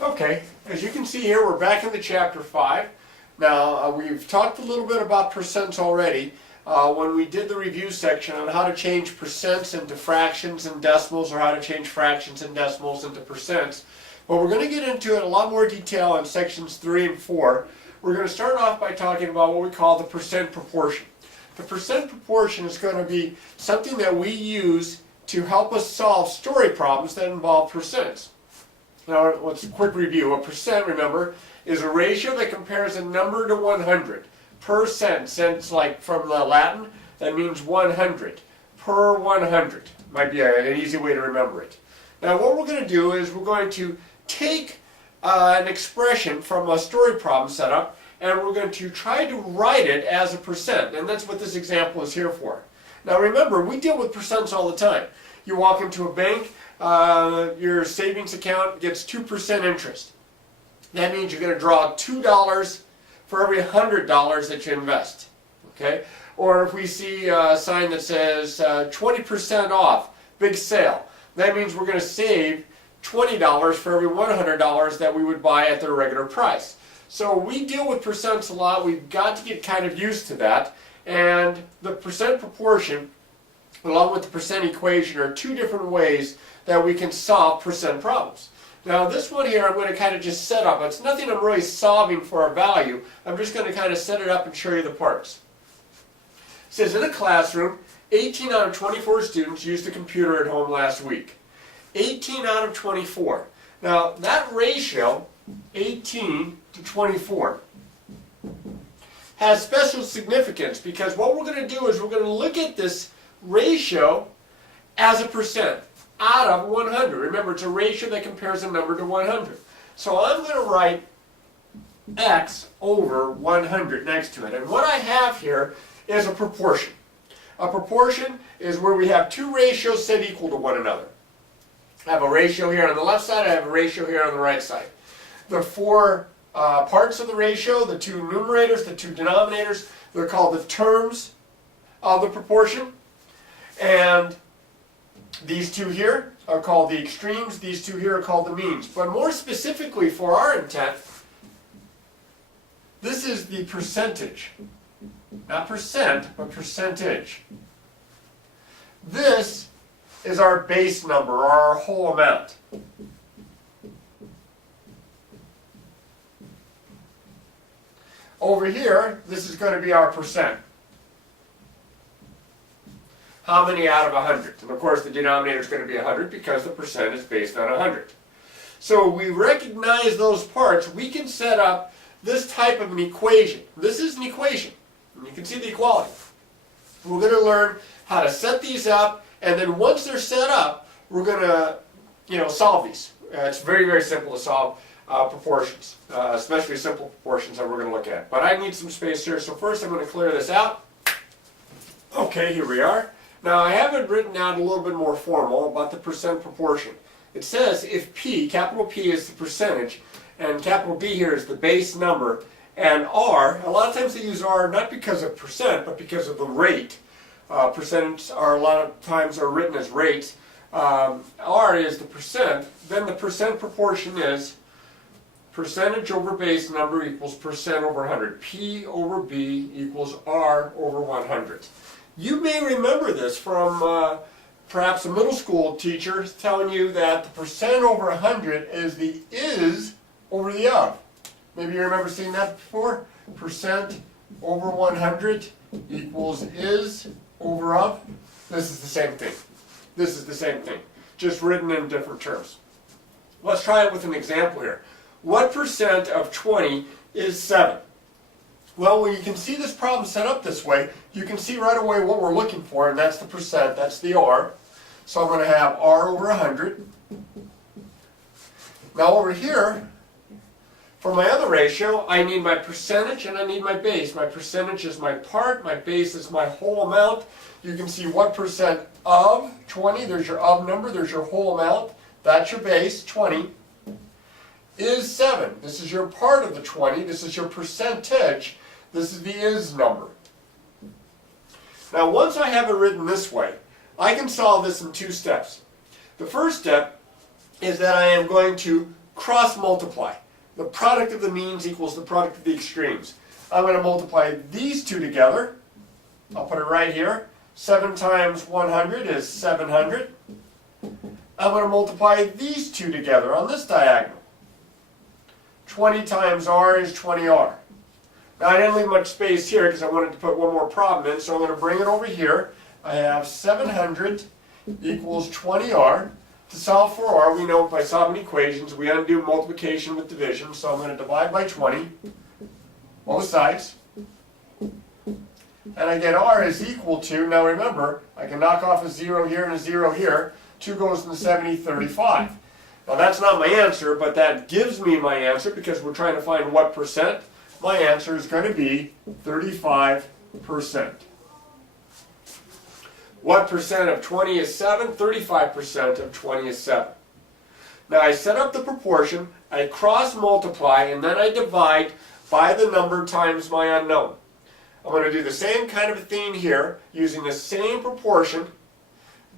Okay, as you can see here, we're back into chapter 5. Now, we've talked a little bit about percents already when we did the review section on how to change percents into fractions and decimals, or how to change fractions and decimals into percents. But we're going to get into it in a lot more detail in sections 3 and 4. We're going to start off by talking about what we call the percent proportion. The percent proportion is going to be something that we use to help us solve story problems that involve percents. Now, let's quick review. A percent, remember, is a ratio that compares a number to 100. Percent, since like from the Latin, that means 100. Per 100. Might be an easy way to remember it. Now, what we're going to do is we're going to take an expression from a story problem setup, and we're going to try to write it as a percent. And that's what this example is here for. Now, remember, we deal with percents all the time. You walk into a bank, your savings account gets 2% interest. That means you're going to draw $2 for every $100 that you invest. Okay? Or if we see a sign that says 20% off, big sale, that means we're going to save $20 for every $100 that we would buy at their regular price. So we deal with percents a lot. We've got to get kind of used to that. And the percent proportion, along with the percent equation, are two different ways that we can solve percent problems. Now this one here I'm going to kind of just set up. It's nothing I'm really solving for a value. I'm just going to kind of set it up and show you the parts. It says, in a classroom, 18 out of 24 students used a computer at home last week. 18 out of 24. Now that ratio, 18 to 24, has special significance, because what we're going to do is we're going to look at this ratio as a percent out of 100. Remember, it's a ratio that compares a number to 100. So I'm going to write x over 100 next to it. And what I have here is a proportion. A proportion is where we have two ratios set equal to one another. I have a ratio here on the left side, I have a ratio here on the right side. The four parts of the ratio, the two numerators, the two denominators, they're called the terms of the proportion. And these two here are called the extremes, these two here are called the means. But more specifically for our intent, this is the percentage. Not percent, but percentage. This is our base number, or our whole amount. Over here, this is going to be our percent. How many out of 100? And of course the denominator is going to be 100 because the percent is based on 100. So we recognize those parts, we can set up this type of an equation. This is an equation. And you can see the equality. We're going to learn how to set these up, and then once they're set up, we're going to solve these. It's very, very simple to solve proportions, especially simple proportions that we're going to look at. But I need some space here, so first I'm going to clear this out. Okay, here we are. Now I have it written out a little bit more formal about the percent proportion. It says if P, capital P is the percentage, and capital B here is the base number, and R, a lot of times they use R not because of percent, but because of the rate. Percentages are a lot of times are written as rates. R is the percent, then the percent proportion is percentage over base number equals percent over 100. P over B equals R over 100. You may remember this from perhaps a middle school teacher telling you that the percent over 100 is the is over the of. Maybe you remember seeing that before? Percent over 100 equals is over of. This is the same thing. This is the same thing, just written in different terms. Let's try it with an example here. What percent of 20 is 7? Well, when you can see this problem set up this way, you can see right away what we're looking for, and that's the percent, that's the R. So I'm going to have R over 100. Now over here, for my other ratio, I need my percentage and I need my base. My percentage is my part, my base is my whole amount. You can see what percent of 20, there's your of number, there's your whole amount, that's your base, 20, is 7. This is your part of the 20, this is your percentage, this is the is number. Now once I have it written this way, I can solve this in two steps. The first step is that I am going to cross multiply. The product of the means equals the product of the extremes. I'm going to multiply these two together. I'll put it right here. 7 times 100 is 700. I'm going to multiply these two together on this diagonal. 20 times r is 20r. Now I didn't leave much space here because I wanted to put one more problem in, so I'm going to bring it over here. I have 700 equals 20r. To solve for r, we know by solving equations, we undo multiplication with division, so I'm going to divide by 20, both sides. And I get r is equal to, now remember, I can knock off a 0 here and a 0 here. 2 goes in the 70, 35. Now that's not my answer, but that gives me my answer because we're trying to find what percent. My answer is going to be 35%. What percent of 20 is 7? 35% of 20 is 7. Now I set up the proportion, I cross multiply, and then I divide by the number times my unknown. I'm going to do the same kind of a thing here, using the same proportion,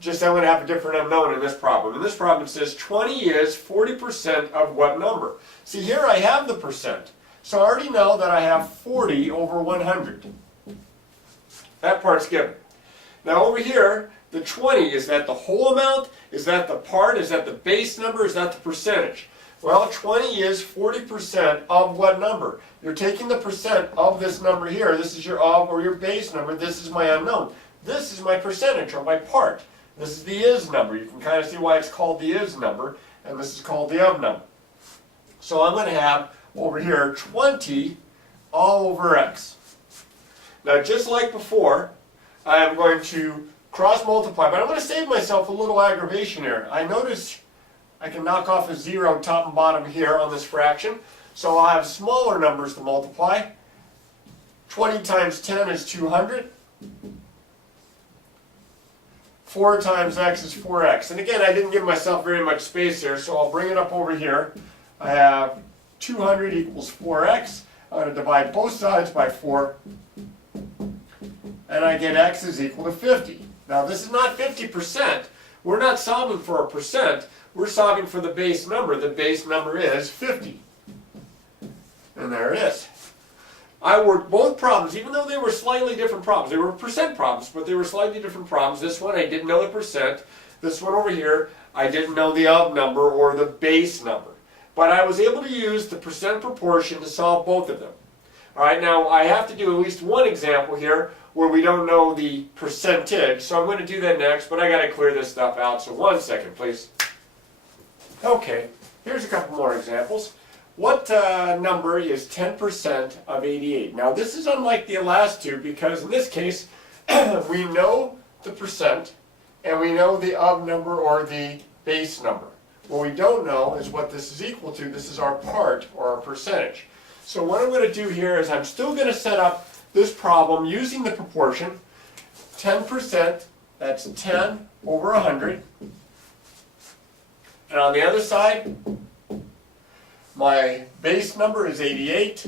just I'm going to have a different unknown in this problem. In this problem it says 20 is 40% of what number? See, here I have the percent. So I already know that I have 40 over 100. That part's given. Now over here, the 20, is that the whole amount? Is that the part? Is that the base number? Is that the percentage? Well, 20 is 40% of what number? You're taking the percent of this number here. This is your of or your base number. This is my unknown. This is my percentage or my part. This is the is number. You can kind of see why it's called the is number, and this is called the of number. So I'm going to have over here 20 all over x. Now just like before, I am going to cross multiply, but I'm going to save myself a little aggravation here. I notice I can knock off a 0 top and bottom here on this fraction, so I'll have smaller numbers to multiply. 20 times 10 is 200. 4 times x is 4x. And again, I didn't give myself very much space here, so I'll bring it up over here. I have 200 equals 4x. I'm going to divide both sides by 4. And I get x is equal to 50. Now this is not 50%. We're not solving for a percent. We're solving for the base number. The base number is 50. And there it is. I worked both problems, even though they were slightly different problems. They were percent problems, but they were slightly different problems. This one I didn't know the percent. This one over here, I didn't know the of number or the base number. But I was able to use the percent proportion to solve both of them. All right, now I have to do at least one example here where we don't know the percentage, so I'm going to do that next, but I got to clear this stuff out, so 1 second, please. Okay, here's a couple more examples. What number is 10% of 88? Now this is unlike the last two because in this case we know the percent and we know the of number or the base number. What we don't know is what this is equal to. This is our part or our percentage. So what I'm going to do here is I'm still going to set up this problem using the proportion. 10%, that's 10 over 100. And on the other side, my base number is 88.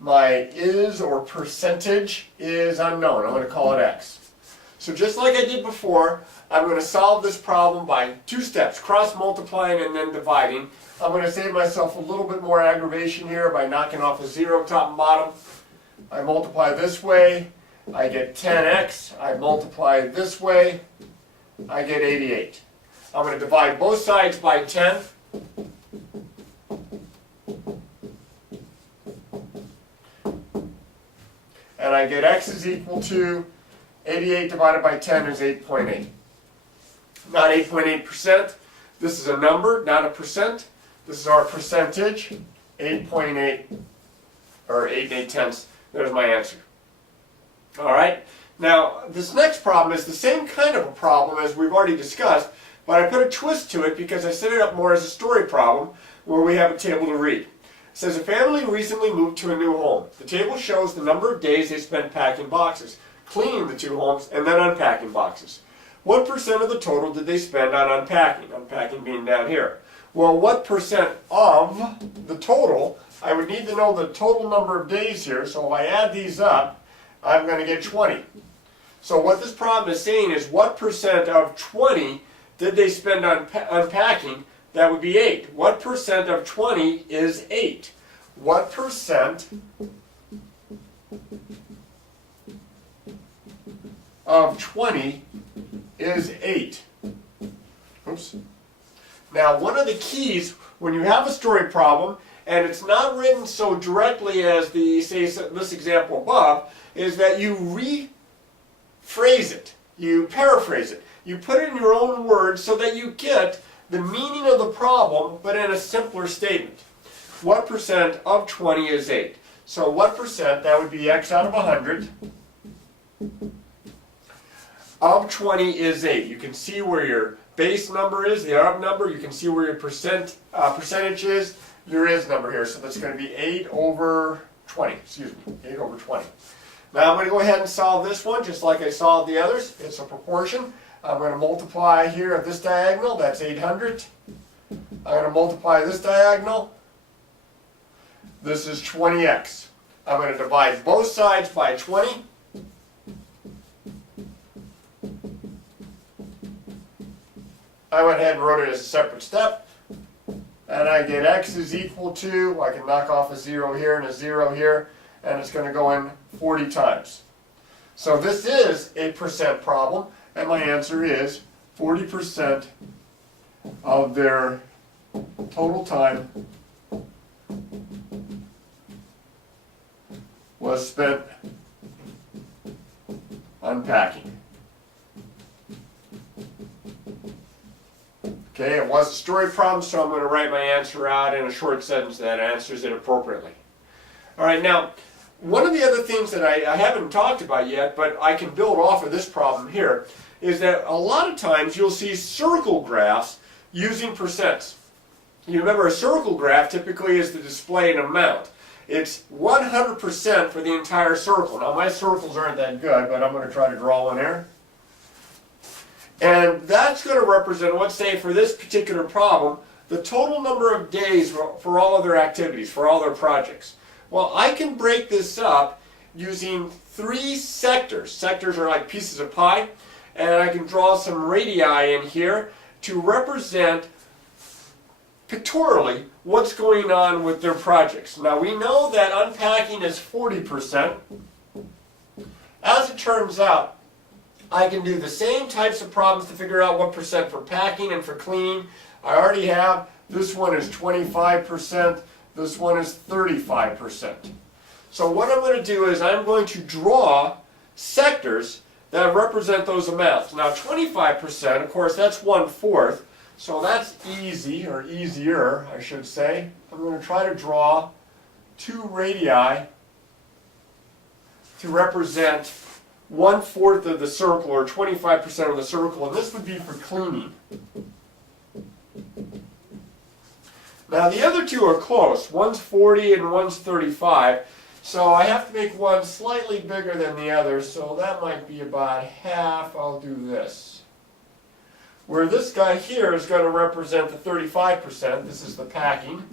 My is or percentage is unknown. I'm going to call it x. So just like I did before, I'm going to solve this problem by 2 steps, cross multiplying and then dividing. I'm going to save myself a little bit more aggravation here by knocking off a 0 top and bottom. I multiply this way, I get 10x. I multiply this way, I get 88. I'm going to divide both sides by 10. And I get x is equal to 88 divided by 10 is 8.8. Not 8.8%. This is a number, not a percent. This is our percentage, 8.8, or 8.8 There's my answer. All right. Now, this next problem is the same kind of a problem as we've already discussed, but I put a twist to it because I set it up more as a story problem where we have a table to read. It says a family recently moved to a new home. The table shows the number of days they spent packing boxes, cleaning the 2 homes, and then unpacking boxes. What percent of the total did they spend on unpacking? Unpacking being down here. Well, what percent of the total? I would need to know the total number of days here, so if I add these up, I'm going to get 20. So what this problem is saying is what percent of 20 did they spend on unpacking That would be 8. What percent of 20 is 8? What percent of 20 is 8? Oops. Now, one of the keys when you have a story problem, and it's not written so directly as this example above, is that you rephrase it. You paraphrase it. You put it in your own words so that you get the meaning of the problem, but in a simpler statement. What percent of 20 is 8? So what percent, that would be x out of 100, of 20 is 8. You can see where your base number is, the of number. You can see where your percentage is, your is number here. So that's going to be 8 over 20. Excuse me, 8 over 20. Now I'm going to go ahead and solve this one just like I solved the others. It's a proportion. I'm going to multiply here at this diagonal. That's 800. I'm going to multiply this diagonal. This is 20x. I'm going to divide both sides by 20. I went ahead and wrote it as a separate step. And I get x is equal to, I can knock off a 0 here and a 0 here, and it's going to go in 40 times. So this is a percent problem, and my answer is 40% of their total time was spent unpacking. Okay, it was a story problem, so I'm going to write my answer out in a short sentence that answers it appropriately. All right, now, one of the other things that I haven't talked about yet, but I can build off of this problem here, is that a lot of times you'll see circle graphs using percents. You remember a circle graph typically is to display an amount. It's 100% for the entire circle. Now my circles aren't that good, but I'm going to try to draw one here. And that's going to represent, let's say for this particular problem, the total number of days for all of their activities, for all their projects. Well, I can break this up using 3 sectors. Sectors are like pieces of pie. And I can draw some radii in here to represent pictorially what's going on with their projects. Now we know that unpacking is 40%. As it turns out, I can do the same types of problems to figure out what percent for packing and for cleaning. I already have, this one is 25%, this one is 35%. So what I'm going to do is I'm going to draw sectors that represent those amounts. Now 25%, of course, that's 1/4, so that's easy, or easier, I should say. I'm going to try to draw 2 radii to represent 1/4 of the circle, or 25% of the circle, and this would be for cleaning. Now the other 2 are close. One's 40 and one's 35. So I have to make one slightly bigger than the other, so that might be about half. I'll do this. Where this guy here is going to represent the 35%, this is the packing,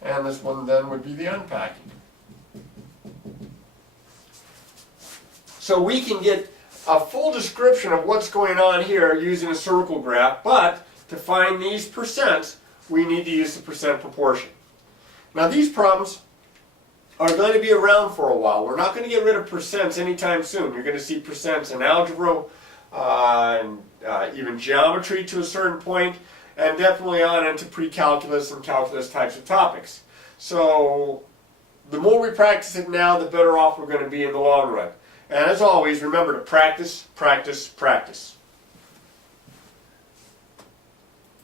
and this one then would be the unpacking. So we can get a full description of what's going on here using a circle graph, but to find these percents, we need to use the percent proportion. Now these problems are going to be around for a while. We're not going to get rid of percents anytime soon. You're going to see percents in algebra, and even geometry to a certain point, and definitely on into pre-calculus and calculus types of topics. So the more we practice it now, the better off we're going to be in the long run. And as always, remember to practice, practice, practice.